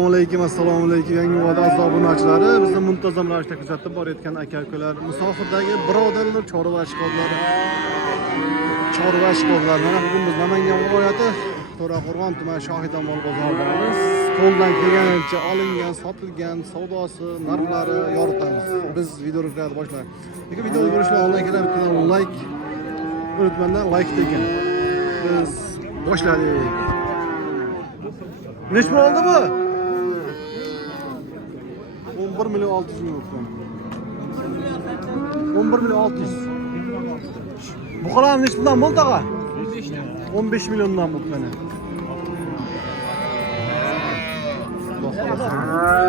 Assalomu alaykum. Yangi va'da aziz obunachilari, bizni muntazam ravishda kuzatib borayotgan aka-ukalar, musofirdagi birodarlar, chorva ashqoblari. Mana bugun biz Namangan viloyati To'raqo'rg'on tumani Shohidamol bozoridamiz. Qo'ldan kelganicha olingan, sotilgan savdosi, narxlari yoritamiz. Biz videoni boshlaymiz. Lekin videoni ko'rishdan oldin kelar bittadan like unutmanglar, like tekin. Biz boshladik. Nechta oldi bu? 11 milyon 600 ming o'tgan. 11 milyon 600. Bu qalan nech puldan bo'ldi aqa? 15 milliondan bo'lgan.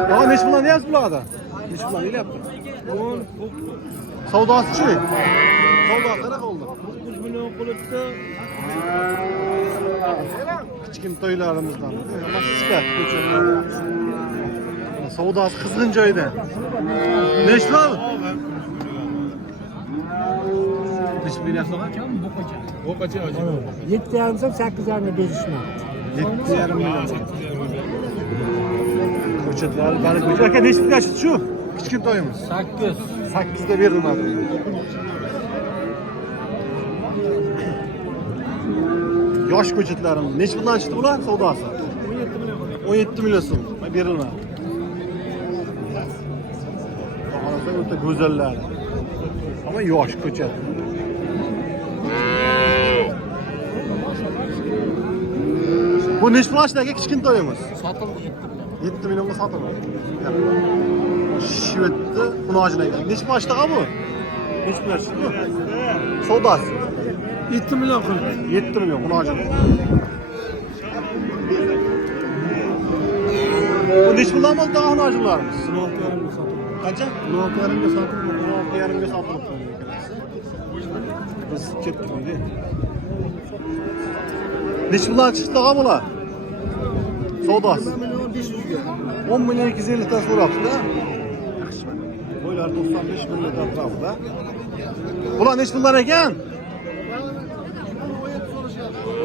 Daha nech puldan deyapsiz bularda? Nech puldan deyapti? Savdosi-chi? Savdo qanaqa oldi? 9 million qilibdi. Kichkin to'ylarimizdan. Masjidda ko'chiradi. Savdosi qizg'in joyda. Nechta oldi? Nech beryapsiz? Bo'qacha. 7,5 so'm 8,5 berishmoqda. 7,5 million. Ko'chatlar, bari ko'chat. Aka nechta tashdi shu? Kichkin to'yimiz. 8. 8 ga berilmadi. Yosh ko'chatlarim. Nech puldan chiqdi bular savdosi? 17 million so'm berilmadi. Qarasa o'ta go'zallar. Ama yosh ko'chat. Bu nech puldan chiqdi aka kichkin to'yimiz? Sotildi 7 millionga sotildi. Shvetda xunojin ekan. Nech puldan chiqdi bu? Nech puldan chiqdi? Savdosi 7 million qildi. 7 million xunojin. Bu nech puldan bo'ldi xunojinlarimiz? 16,5 ga sotildi. Qancha? 16,5 ga sotildi. 16,5 ga sotildi. Biz ketdik. Nech puldan chiqdi bular? Savdosi 10 milyon 250 ta so'rabdi-da. Boylar 95 million atrofida. Bular nech puldan ekan?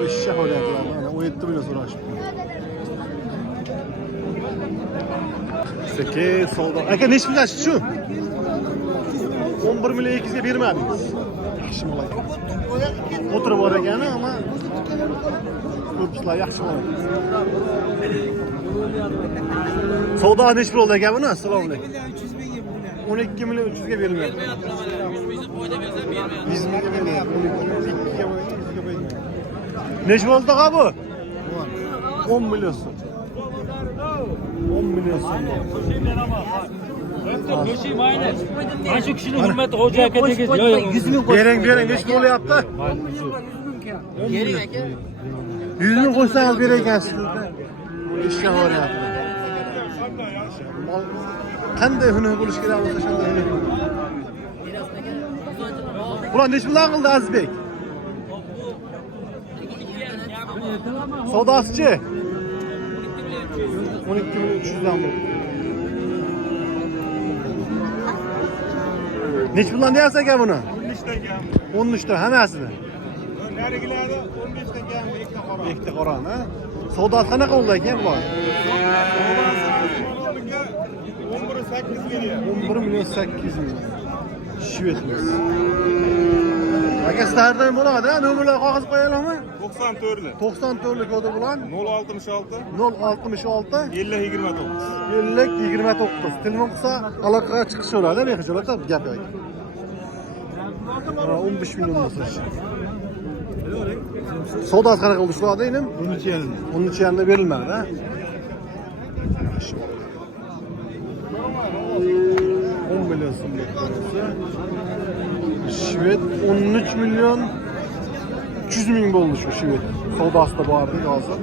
O'sha holatlar, mana 17 million so'rashibdi. Seke savdo. Aka nech puldan chiqdi shu? 11 million 200 ga bermadingiz. Yaxshi bo'ladi. O'tirib bor ekani, ammo ko'pchilar yaxshi bo'ladi. Savdo nech pul oldi aka buni? Assalomu alaykum. 12 million 300 ga berilmayapti. 100 mingga berilmayapti. 2 ga nech bo'ldi aka bu? 10 million so'm. 10 million so'm. Mana shu kishining hurmati xo'ja aka degiz. 100 ming Bering, nech bo'lyapti? 100 ming qo'shsangiz berar ekansiz. Ishga boryapti. Qanday huni bo'lish kerak bo'lsa shunday huni. Bular nech puldan qildi Azizbek? Savdosi-chi? 12 million 300 dan bo'ldi. Nech puldan deyapsiz aka buni? 13 dan kam. 13 dan hammasini. Narigilari 15 dan kam, ikkita qora, ha? Savdosi qanaqa bo'ldi aka bular? 11 million 800 ming. Shvetmiz. Aka stardan bo'ladi, nomerlar qog'oz qo'yalarmi? 94'lü. 94lik kodi bilan 066 066 50 29. 50 29. Telefon qilsa aloqaga chiqishaveradi, behijolat gap yo'q. 15 million bo'lsa. Savdosi qanaqa bo'ldi shularda endi? 13,5 da berilmadi, ha? 10 million so'm bo'lsa. Shvet 13 million 300 ming bo'ldi shu shvet. Savdosida bor edi hozir.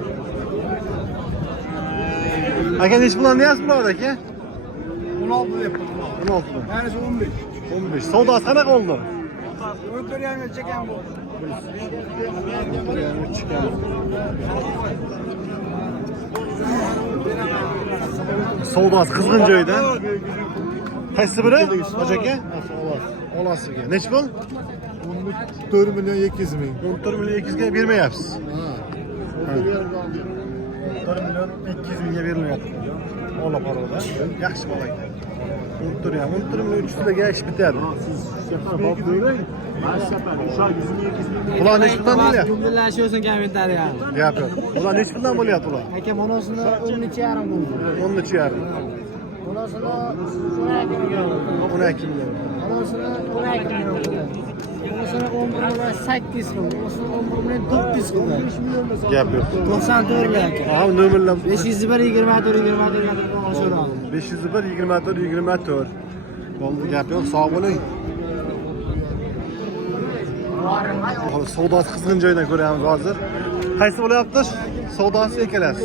Aka nech puldan deyapsiz bularda aka? 16 deb. 16 dan. Yani 15. 15. Savdosi qanaqa oldi? O'tirganga chekan bu. Savdosi qizg'in joyda. Qaysi biri? Hoji aka? Olasiga. Nech pul? 14 milyon 200 ming. 14 million 200 ga bermayapsiz. Ha. 4 milyon 200 mingga berilmayapti. Ola paroda. Yaxshi bola ekan. 13 million ish bitadi. Ular nechi puldan bo'lyapti? Jumlashuv kommentariya. Gap yo'q. Ular nechi puldan bo'lyapti ular? Aka monosini 10.5 bo'ldi. 10.5. Monosini 12 million. 12 million. Monosini 12 million. Monosini 11 million 800 ming. Monosini 11 million 400 ming. Gap yo'q. 94 million aka. Aha, nomerlar 501 24 so'radi. 501 24. Bo'ldi, gap yo'q. Sog' bo'ling. Savdosi qizg'in joydan ko'ramiz hozir. Qaysi bo'lyapti? Savdosi ikkalasi.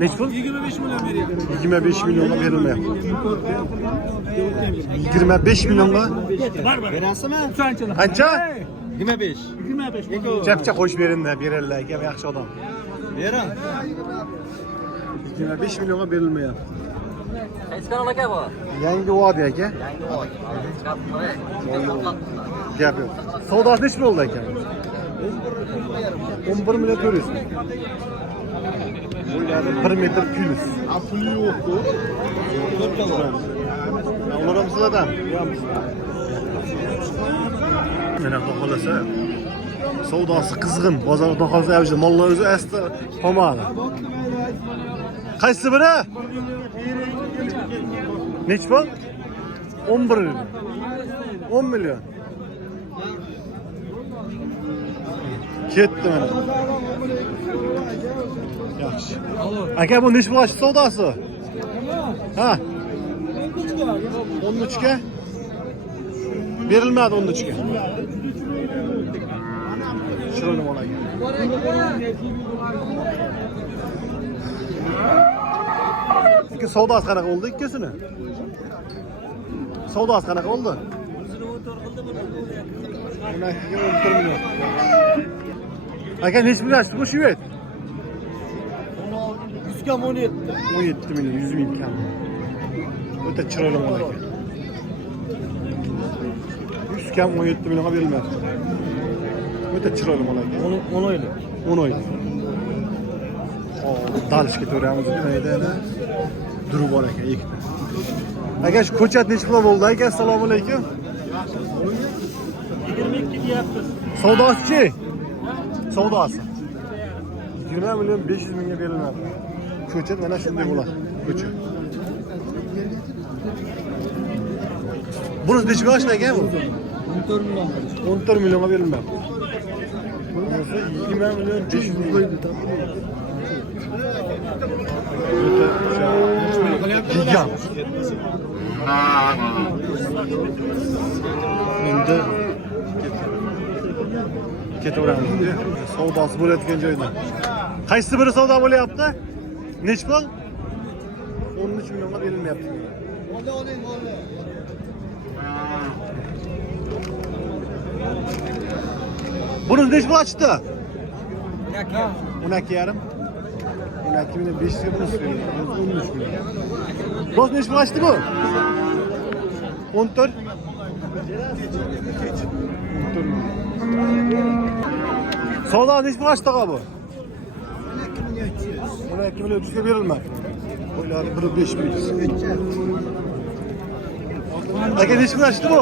Nechi pul? 25 million beradi. 25 millionga berilmayapti. 25 millionga? Berasizmi? Qancha? 25. Chapcha qo'shib berinda, berarlar ekan, yaxshi odam. Berin. 25 millionga berilmayapti. Qaysi kanal aka bu? Yangi vodiy aka. Gap yo'q. Savdosi nechi bo'ldi ekan? 11 million 400. Bo'ylari 1 metr plus. Puli yo'q-ku. Ular ham sizlardan. Mana xohlasa savdosi qizg'in, bozorda hozir avjida, mollar o'zi asta qolmadi. Qaysi biri? Nechi pul? 11 million. 10 million. Ketdi mana. Yaxshi. Aka bu nechi pul savdosi? Ha? 13 ga? Berilmadi 13 ga. Chiroyli bola ekan. Ikki savdosi qanaqa bo'ldi ikkisini? Savdosi qanaqa bo'ldi? 12 million. Aka nechi pul ashti bu shvet? 100 ga 17. 17 million, 100 ming kam. O'ta chiroyli bola ekan. 100 kam 17 millionga berilmadi. O'ta chiroyli bola ekan. 10 oylik. 10 oylik. Dalishga to'ramiz mayda. Duru bor ekan ikkita. Aka shu ko'chat nechi pul bo'ldi aka? Assalomu alaykum. 22 deyapmiz. Savdosi-chi? Savdosi. 20 million 500 mingga beriladi. Ko'chat mana shunday bo'ladi. Ko'chat. Buni nechi yoshda ekan bu? 14 million. 14 millionga berilmadi. Bunisi 20 million 500 ming. Gigant. Endi ketaveramiz. Savdosi bo'layotgan joyda. Qaysi biri savdo bo'lyapti? Nechi pul? 13 millionga berilmayapti. Buni nechi pul ochdi? 12,5. 12 million 500 ga bunisi beriladi. 13 million. Do'st nechi pul ochdi bu? 14. 14 million. Savdo nechi pul ochdi bu? 12 million 300 ga berilmadi. Bo'ylari 1.5 million. Aka nechi pul ochdi bu?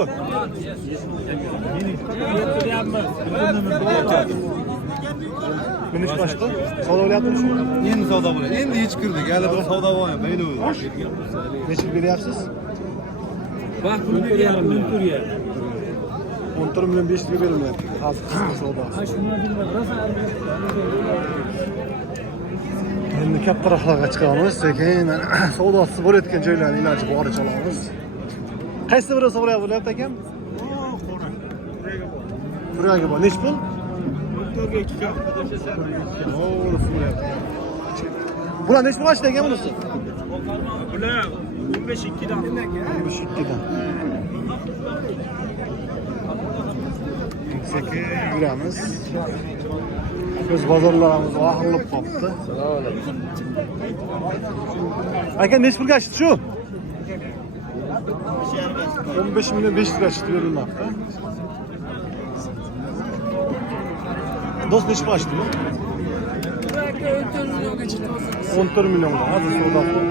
Meni chiqashdi. Savdo bo'lyaptimi shu? Endi savdo bo'ladi. Endi hech kirdik. Hali bir savdo bo'lmayapti. Mayli o'zi. Necha beryapsiz? Vaqt 14 14 million 500 ga berilmayapti. Hozir qisqa savdosi. Endi kattaroqlarga chiqamiz. Sekin savdosi bo'layotgan joylarni iloji boricha olamiz. Qaysi biri savdo bo'lyapti akam? Furaga bor. Nechi pul? 14 ga 2 kam. Bular nechi pul ochdi ekan bunisi? Bular 15 dan. 15 dan. Sekin yuramiz. Biz bozorlarimiz oxirlab qolibdi. Aka nechi pulga ochdi shu? 15 million 500 ga ochdi berilmoqda. Do'st nechi pul ochdi bu? 14 milyon. Hozir savdo qilib.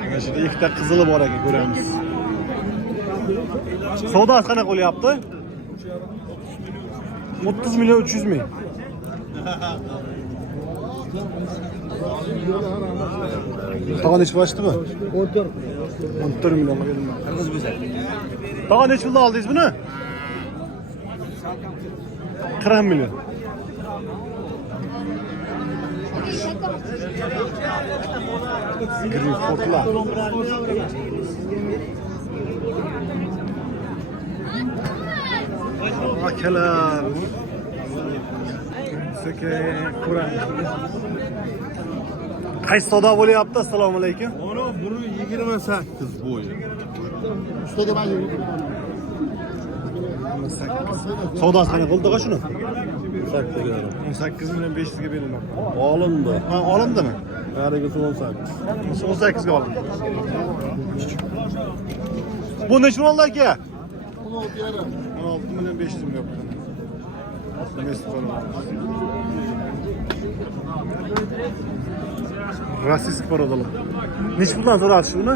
Mana shu ikkita qizili bor ekan, ko'ramiz. Savdosi qanaqa bo'lyapti? 30 milyon 300 ming. Tag'in necha bo'lishdimi? 14 millionga berilmoq. Qirg'iz go'zal. Tag'in necha puldan oldingiz buni? 40 milyon. Greenfortlar. Akalar. Seke Qur'on. Qaysi savdo bo'lyapti? Assalomu alaykum. Mana buni 28 bo'yi. Ustoga mana savdosi qanaqa bo'ldi shuni? 18 milyon 500 ga berilmoqda. Olindi. Ha, olindimi? Qarigisi 18. 18 ga olindi. Bu necha bo'ldi aka? 16 milyon 500 ming yopdi. Rossiyskiy porodalar. Necha puldan so'rasiz buni?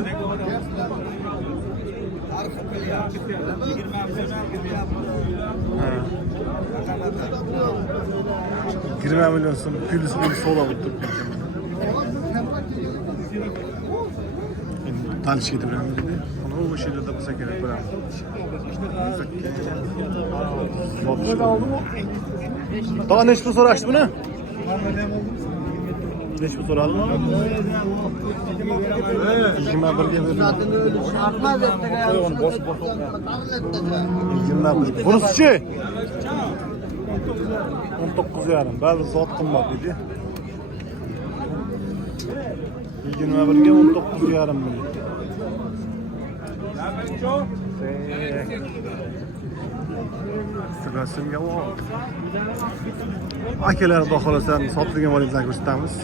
Ha. 20 milyon so'm pulsiz savdo bo'lib turibdi. Tanishga turamiz dedi. Ana o'sha yerda bo'lsa kerak ko'ramiz. Daha necha pul so'rashdi buni? Necha pul so'radi? 21 ga berdi. 21. Bunisi-chi? 19,5. Ba'zi zot qimmat dedi. 21 ga 19,5 million. Sigasimga olib. Akalar, xudo xolasa, sotilgan valyutalarni ko'rsatamiz.